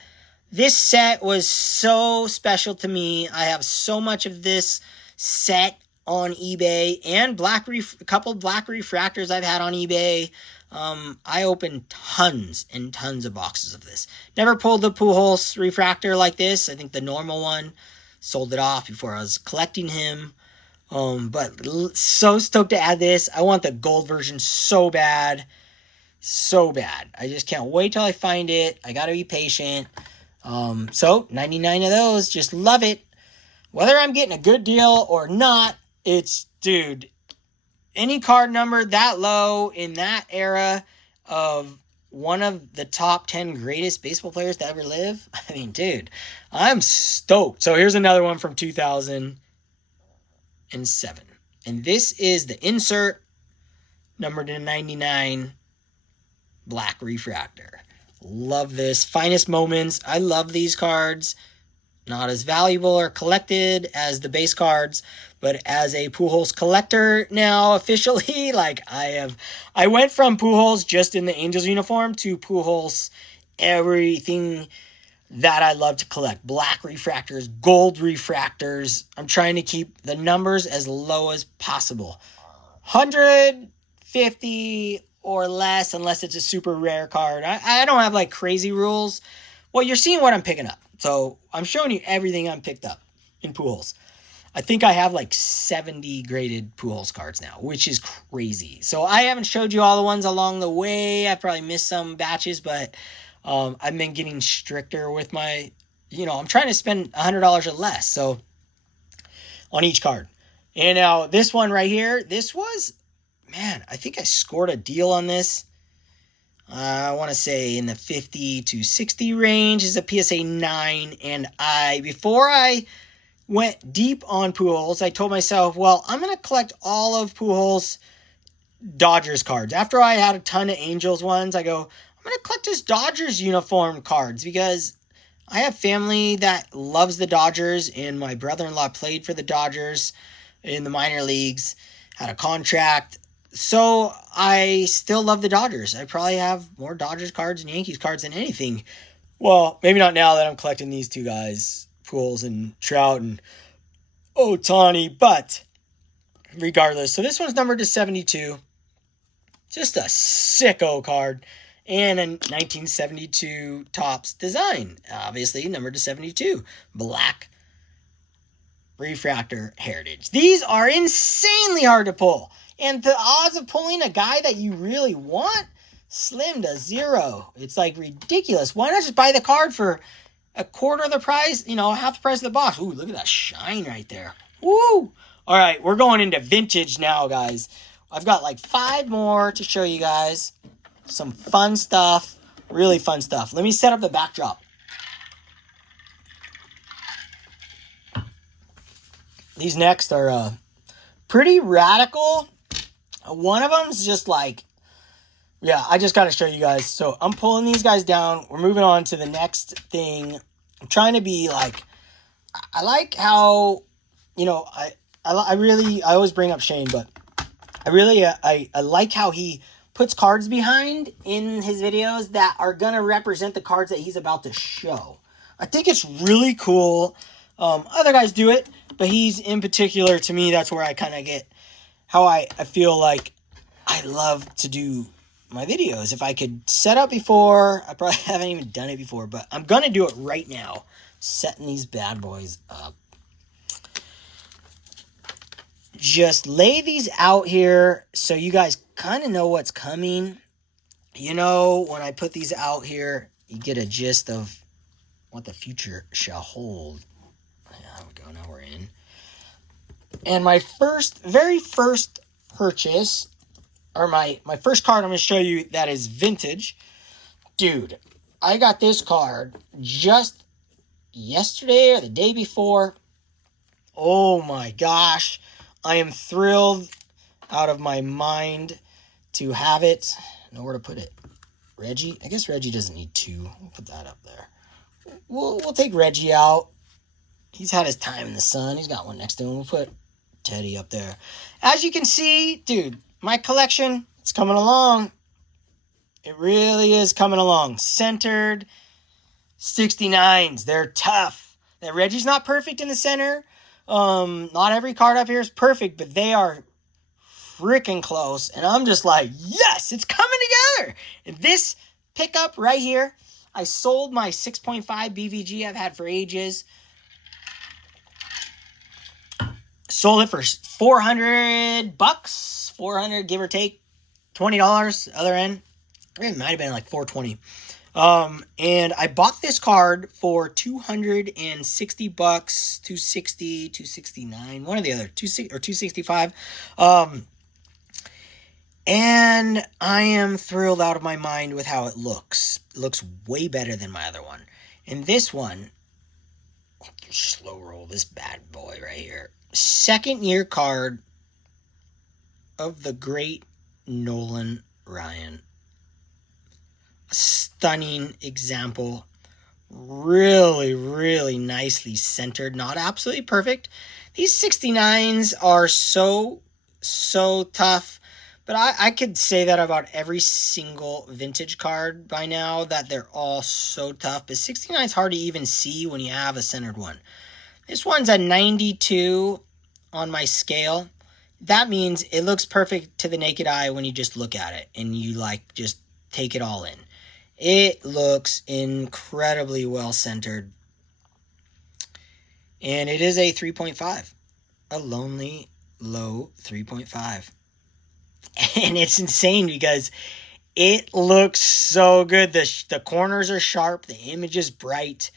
This set was so special to me. I have so much of this set on eBay, and a couple black refractors I've had on eBay. I opened tons and tons of boxes of this. Never pulled the Pujols refractor like this. I think the normal one. Sold it off before I was collecting him. But so stoked to add this. I want the gold version so bad. So bad. I just can't wait till I find it. I gotta be patient. So 99 of those. Just love it. Whether I'm getting a good deal or not, dude, any card number that low in that era of one of the top 10 greatest baseball players to ever live. I mean, dude, I'm stoked. So here's another one from 2007. And this is the insert, numbered to 99, black refractor. Love this. Finest Moments. I love these cards. Not as valuable or collected as the base cards, but as a Pujols collector now officially, I went from Pujols just in the Angels uniform to Pujols everything that I love to collect. Black refractors, gold refractors. I'm trying to keep the numbers as low as possible. 150 or less unless it's a super rare card. I don't have like crazy rules. Well, you're seeing what I'm picking up. So I'm showing you everything I'm picked up in Pujols. I think I have like 70 graded Pujols cards now, which is crazy. So I haven't showed you all the ones along the way. I probably missed some batches, but I've been getting stricter with my, I'm trying to spend $100 or less. So on each card. And now this one right here, this was, man, I think I scored a deal on this. I want to say in the 50 to 60 range is a PSA 9. And before I went deep on Pujols, I told myself, well, I'm going to collect all of Pujols Dodgers cards. After I had a ton of Angels ones, I go, I'm going to collect his Dodgers uniform cards because I have family that loves the Dodgers, and my brother-in-law played for the Dodgers in the minor leagues, had a contract. So I still love the Dodgers. I probably have more Dodgers cards and Yankees cards than anything. Well, maybe not now that I'm collecting these two guys, Pujols and Trout and Ohtani, but regardless. So this one's numbered to 72. Just a sicko card. And a 1972 Topps design, obviously numbered to 72. Black refractor heritage. These are insanely hard to pull. And the odds of pulling a guy that you really want, slim to zero. It's like ridiculous. Why not just buy the card for a quarter of the price, half the price of the box? Ooh, look at that shine right there. Woo! All right, we're going into vintage now, guys. I've got like 5 more to show you guys. Some fun stuff, really fun stuff. Let me set up the backdrop. These next are pretty radical. One of them's just like, yeah, I just got to show you guys. So I'm pulling these guys down. We're moving on to the next thing. I'm trying to be like, I like how, I always bring up Shane, but I like how he puts cards behind in his videos that are going to represent the cards that he's about to show. I think it's really cool. Other guys do it, but he's in particular, to me, that's where I kind of get how I feel like I love to do my videos. If I could set up before, I probably haven't even done it before, but I'm going to do it right now. Setting these bad boys up. Just lay these out here so you guys kind of know what's coming. When I put these out here, you get a gist of what the future shall hold. There we go. Now we're in. And my very first purchase, or my first card I'm going to show you that is vintage. Dude, I got this card just yesterday or the day before. Oh my gosh. I am thrilled out of my mind to have it. Nowhere to put it. Reggie? I guess Reggie doesn't need 2. We'll put that up there. We'll take Reggie out. He's had his time in the sun. He's got one next to him. We'll put Teddy up there. As you can see, dude, my collection, it's coming along. It really is coming along. Centered 69s. They're tough. That Reggie's not perfect in the center. Not every card up here is perfect, but they are freaking close. And I'm just like, yes, it's coming together. And this pickup right here, I sold my 6.5 BVG I've had for ages. Sold it for $400, $400 give or take, $20 other end. It might have been like $420. And I bought this card for $260, $260, $269, one or the other, $265. And I am thrilled out of my mind with how it looks. It looks way better than my other one. And this one, slow roll this bad boy right here. Second year card of the great Nolan Ryan. Stunning example. Really, really nicely centered. Not absolutely perfect. These 69s are so tough. But I could say that about every single vintage card by now, that they're all so tough. But 69 is hard to even see when you have a centered one. This one's a 92 on my scale. that means it looks perfect to the naked eye when you just look at it and you like just take it all in. It looks incredibly well centered. And it is a 3.5. A lonely, low 3.5. And it's insane because it looks so good. The corners are sharp. The image is bright.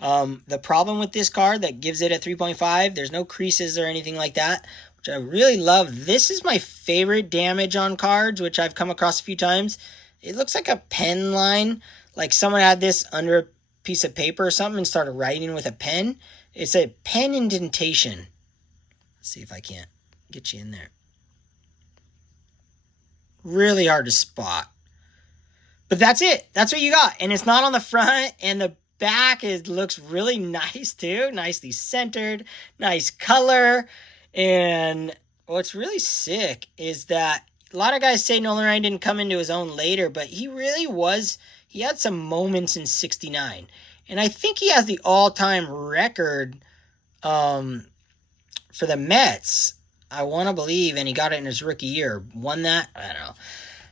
The problem with this card that gives it a 3.5, there's no creases or anything like that, which I really love. This is my favorite damage on cards, which I've come across a few times. It looks like a pen line. Like someone had this under a piece of paper or something and started writing with a pen. It's a pen indentation. Let's see if I can't get you in there. Really hard to spot. But that's it. That's what you got. And it's not on the front, and the back looks really nice too. Nicely centered. Nice color. And what's really sick is that a lot of guys say Nolan Ryan didn't come into his own later, but he really was. He had some moments in 69. And I think he has the all-time record for the Mets. I want to believe, and he got it in his rookie year. Won that? I don't know.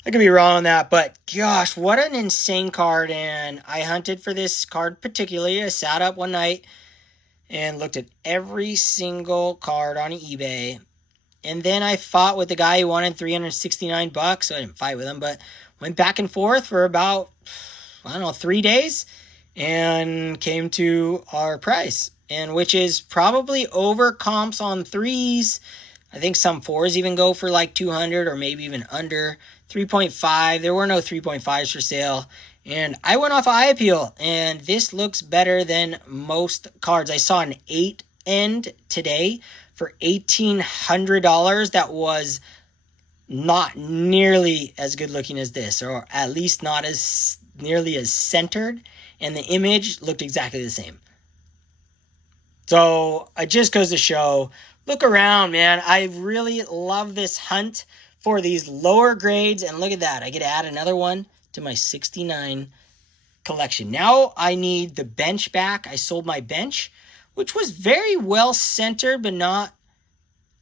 I could be wrong on that, but gosh, what an insane card. And I hunted for this card particularly. I sat up one night and looked at every single card on eBay. And then I fought with the guy who wanted $369. So I didn't fight with him, but went back and forth for about, 3 days and came to our price. And which is probably over comps on threes. I think some fours even go for like 200 or maybe even under 3.5. There were no 3.5s for sale. And I went off eye appeal, and this looks better than most cards. I saw an 8 end today for $1,800 that was not nearly as good looking as this, or at least not as nearly as centered, and the image looked exactly the same. So it just goes to show, look around, man. I really love this hunt for these lower grades. And look at that. I get to add another one to my 69 collection. Now I need the bench back. I sold my bench, which was very well centered, but not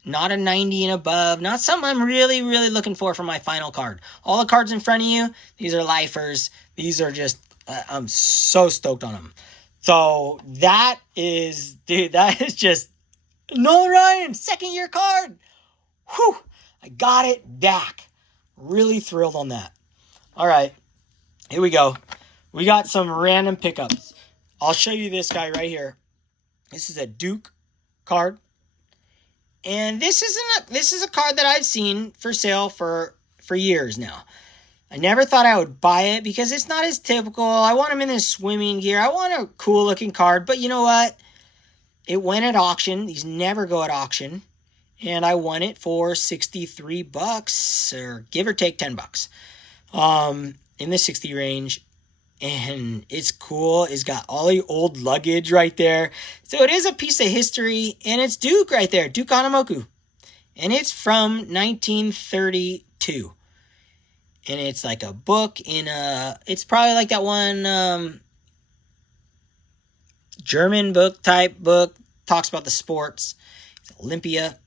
a 90 and above. Not something I'm really, really looking for my final card. All the cards in front of you, these are lifers. These are just, I'm so stoked on them. So that is just Nolan Ryan, second year card. Whew, I got it back. Really thrilled on that. All right, here we go. We got some random pickups. I'll show you this guy right here. This is a Duke card. And this is a card that I've seen for sale for years now. I never thought I would buy it because it's not as typical. I want him in his swimming gear. I want a cool looking card, but you know what? It went at auction. These never go at auction. And I won it for $63 or give or take $10. In the 60 range. And it's cool. It's got all the old luggage right there. So it is a piece of history, and it's Duke right there. Duke Hanamaku. And it's from 1932. And it's like a book it's probably like that one German book type book. Talks about the sports. Olympia.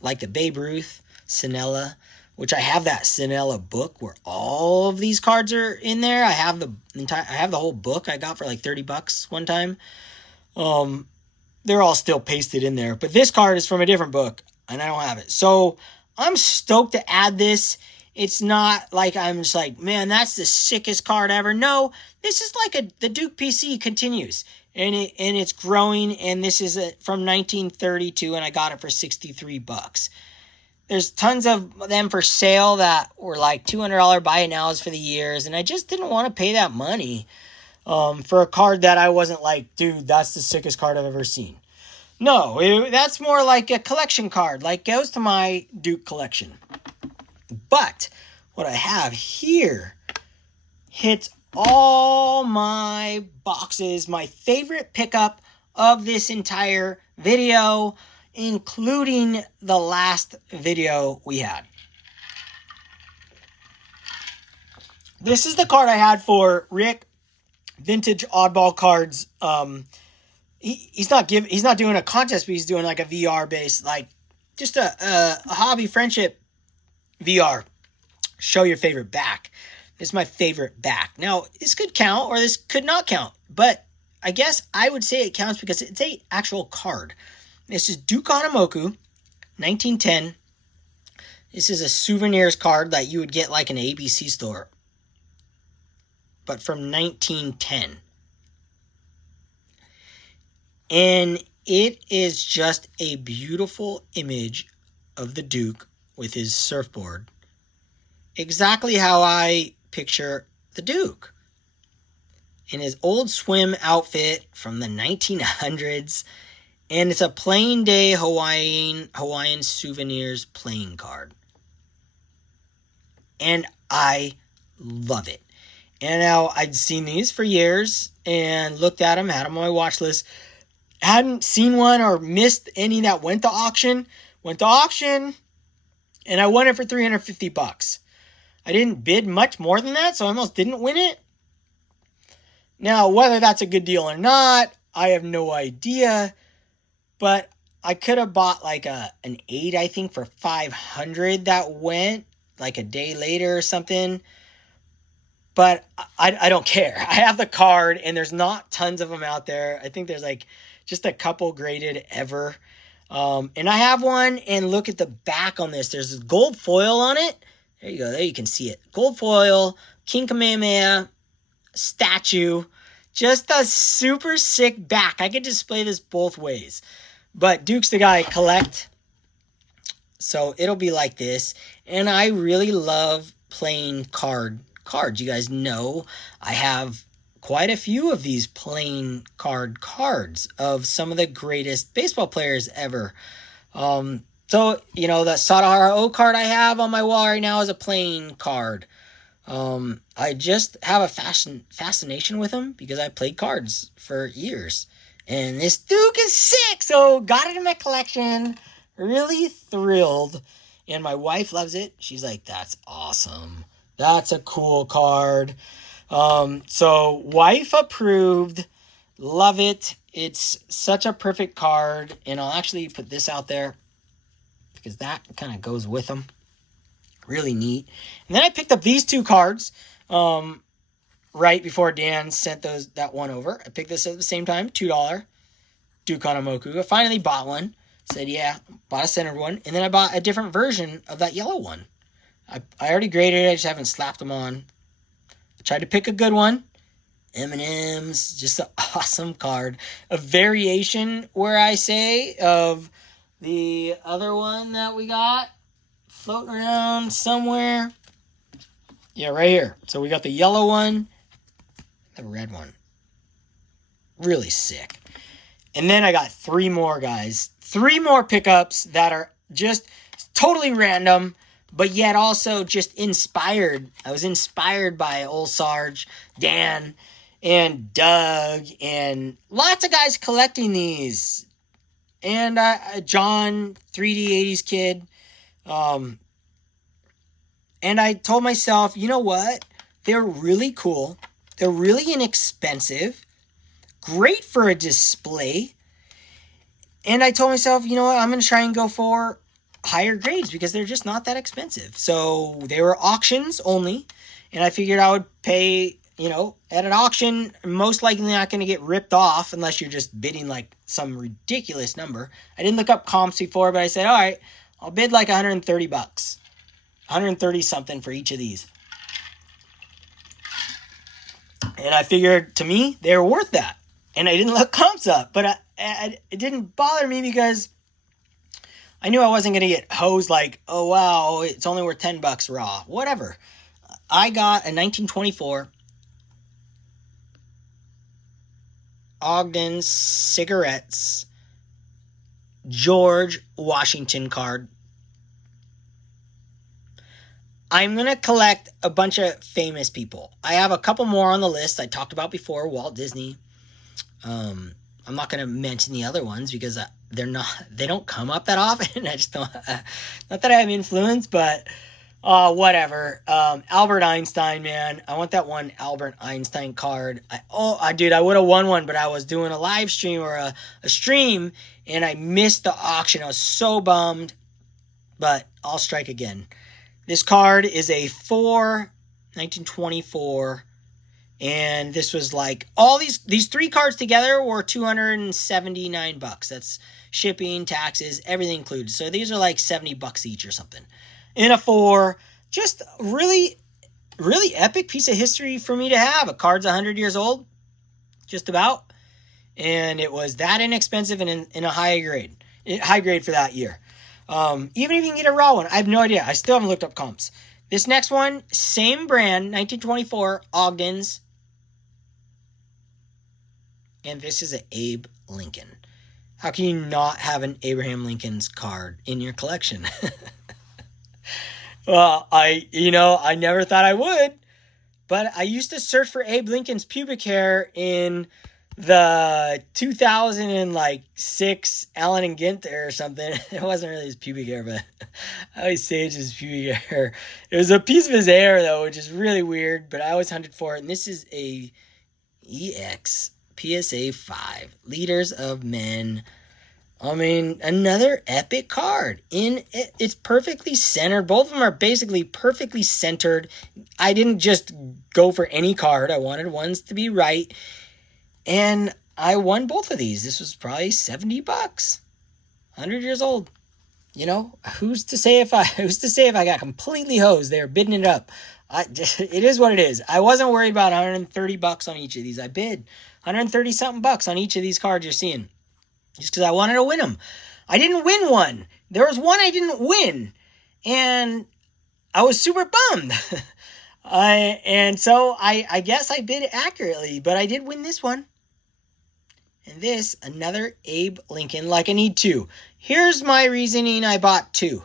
Like the Babe Ruth, Sinella, which I have that Sinella book where all of these cards are in there. I have the whole book I got for like $30 one time. They're all still pasted in there, but this card is from a different book and I don't have it. So I'm stoked to add this. It's not like I'm just like, man, that's the sickest card ever. No, this is like the Duke PC continues, and it's growing. And this is from 1932, and I got it for $63. There's tons of them for sale that were like $200 buy it nows for the years, and I just didn't want to pay that money for a card that I wasn't like, dude, that's the sickest card I've ever seen. No, that's more like a collection card, like goes to my Duke collection. But what I have here hits all my boxes. My favorite pickup of this entire video, including the last video we had. This is the card I had for Rick, Vintage Oddball Cards. He's not doing a contest, but he's doing like a VR based, like just a hobby friendship VR. Show your favorite back. This is my favorite back. Now, this could count or this could not count, but I guess I would say it counts because it's a actual card. This is Duke Hanamoku, 1910. This is a souvenirs card that you would get like in an ABC store, but from 1910. And it is just a beautiful image of the Duke with his surfboard. Exactly how I picture the Duke. In his old swim outfit from the 1900s. And it's a plain day Hawaiian souvenirs playing card. And I love it. And now I'd seen these for years and looked at them, had them on my watch list. Hadn't seen one or missed any that went to auction. Went to auction and I won it for $350. I didn't bid much more than that, so I almost didn't win it. Now, whether that's a good deal or not, I have no idea. But I could have bought like an 8, I think, for $500 that went like a day later or something. But I don't care. I have the card, and there's not tons of them out there. I think there's like just a couple graded ever. And I have one, and look at the back on this. There's gold foil on it. There you go. There you can see it. Gold foil, King Kamehameha, statue. Just a super sick back. I could display this both ways. But Duke's the guy I collect. So it'll be like this. And I really love playing cards. You guys know I have quite a few of these playing cards of some of the greatest baseball players ever. So, you know, the Sadahara O card I have on my wall right now is a playing card. I just have a fascination with them because I played cards for years. And this Duke is sick, so got it in my collection. Really thrilled. And my wife loves it. She's like, that's awesome. That's a cool card. So wife approved. Love it. It's such a perfect card. And I'll actually put this out there because that kind of goes with them. Really neat. And then I picked up these 2 cards right before Dan sent that one over. I picked this at the same time, $2 Duke Hanamoku. I finally bought one. Said, yeah, bought a centered one. And then I bought a different version of that yellow one. I already graded it. I just haven't slapped them on. I tried to pick a good one. M&M's, just an awesome card. A variation, where I say, of the other one that we got floating around somewhere. Yeah, right here. So we got the yellow one, the red one. Really sick. And then I got 3 more, guys. 3 more pickups that are just totally random, but yet also just inspired. I was inspired by old Sarge, Dan, and Doug, and lots of guys collecting these. And John, 3D 80s kid. And I told myself, you know what? They're really cool. They're really inexpensive. Great for a display. And I told myself, you know what? I'm going to try and go for higher grades because they're just not that expensive. So they were auctions only. And I figured I would pay, you know, at an auction, most likely not going to get ripped off unless you're just bidding like some ridiculous number. I didn't look up comps before, but I said, all right, I'll bid like $130. 130 something for each of these. And I figured, to me, they were worth that. And I didn't look comps up. But it didn't bother me because I knew I wasn't going to get hosed like, oh, wow, it's only worth $10 raw. Whatever. I got a 1924 Ogden Cigarettes George Washington card. I'm going to collect a bunch of famous people. I have a couple more on the list I talked about before. Walt Disney. I'm not going to mention the other ones because they don't come up that often. I just don't, not that I have influence, but whatever. Albert Einstein, man. I want that one Albert Einstein card. Dude, I would have won one, but I was doing a live stream or a stream and I missed the auction. I was so bummed. but I'll strike again. This card is a 1924, and this was like all these 3 cards together were $279. That's shipping, taxes, everything included. So these are like $70 each or something. In a 4, just really, really epic piece of history for me to have. A card's 100 years old, just about, and it was that inexpensive and in a high grade for that year. Even if you can get a raw one, I have no idea. I still haven't looked up comps. This next one, same brand, 1924, Ogden's. And this is an Abe Lincoln. How can you not have an Abraham Lincoln's card in your collection? Well, I never thought I would, but I used to search for Abe Lincoln's pubic hair in the 2006 Allen and Ginter or something. It wasn't really his pubic hair, but I always say it's his pubic hair. It was a piece of his hair, though, which is really weird, but I always hunted for it. And this is a EX PSA 5, Leaders of Men. I mean, another epic card. It's perfectly centered. Both of them are basically perfectly centered. I didn't just go for any card. I wanted ones to be right. And I won both of these. This was probably $70. 100 years old. You know, who's to say if I got completely hosed? They're bidding it up. It is what it is. I wasn't worried about $130 on each of these. I bid 130 something bucks on each of these cards you're seeing, just because I wanted to win them. I didn't win one. There was one I didn't win, and I was super bummed. So I guess I bid accurately, but I did win this one. And this, another Abe Lincoln, like I need 2. Here's my reasoning I bought 2.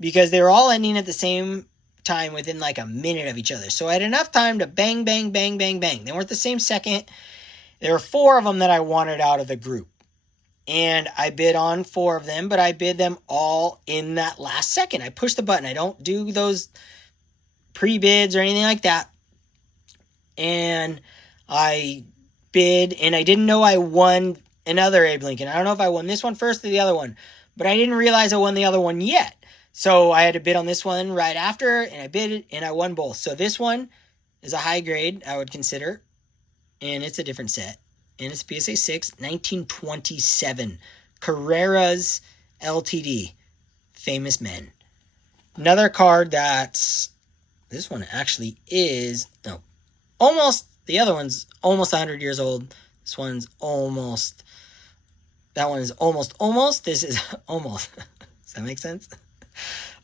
Because they were all ending at the same time within like a minute of each other. So I had enough time to bang, bang, bang, bang, bang. They weren't the same second. There were 4 of them that I wanted out of the group. And I bid on 4 of them, but I bid them all in that last second. I pushed the button. I don't do those pre-bids or anything like that. And I bid, and I didn't know I won another Abe Lincoln. I don't know if I won this one first or the other one, but I didn't realize I won the other one yet. So I had to bid on this one right after, and I bid it, and I won both. So this one is a high grade, I would consider, and it's a different set. And it's PSA 6, 1927. Carreras LTD. Famous Men. Another card that's... This one actually is... No. Almost... The other one's almost 100 years old. This one's almost... That one is almost. This is almost. Does that make sense?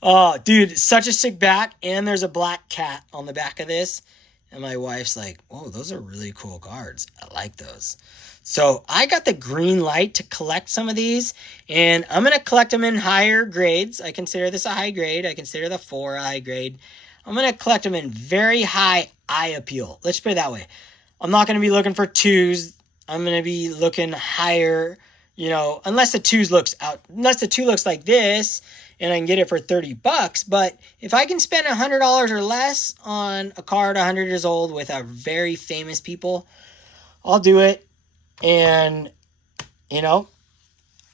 Oh, dude, such a sick back. And there's a black cat on the back of this. And my wife's like, whoa, those are really cool cards. I like those. So I got the green light to collect some of these. And I'm going to collect them in higher grades. I consider this a high grade. I consider the 4 a high grade. I'm going to collect them in very high eye appeal. Let's put it that way. I'm not going to be looking for 2s. I'm going to be looking higher, unless the 2 looks like this and I can get it for $30. But if I can spend $100 or less on a card 100 years old with a very famous people, I'll do it. And,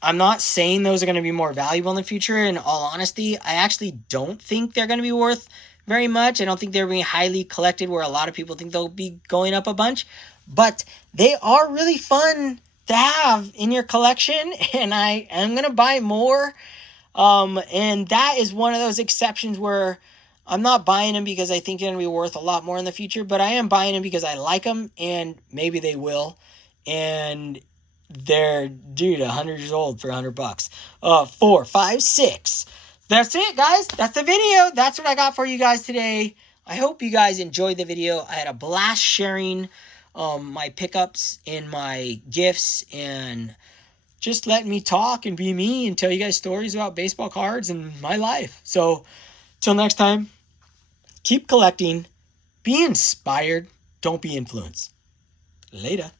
I'm not saying those are going to be more valuable in the future. In all honesty, I actually don't think they're going to be worth very much. I don't think they're being highly collected where a lot of people think they'll be going up a bunch. But they are really fun to have in your collection. And I am going to buy more. And that is one of those exceptions where I'm not buying them because I think they're going to be worth a lot more in the future. But I am buying them because I like them. And maybe they will. And they're, 100 years old for $100. 4, 5, 6. That's it, guys. That's the video. That's what I got for you guys today. I hope you guys enjoyed the video. I had a blast sharing my pickups and my gifts and just letting me talk and be me and tell you guys stories about baseball cards and my life. So, till next time, keep collecting. Be inspired. Don't be influenced. Later.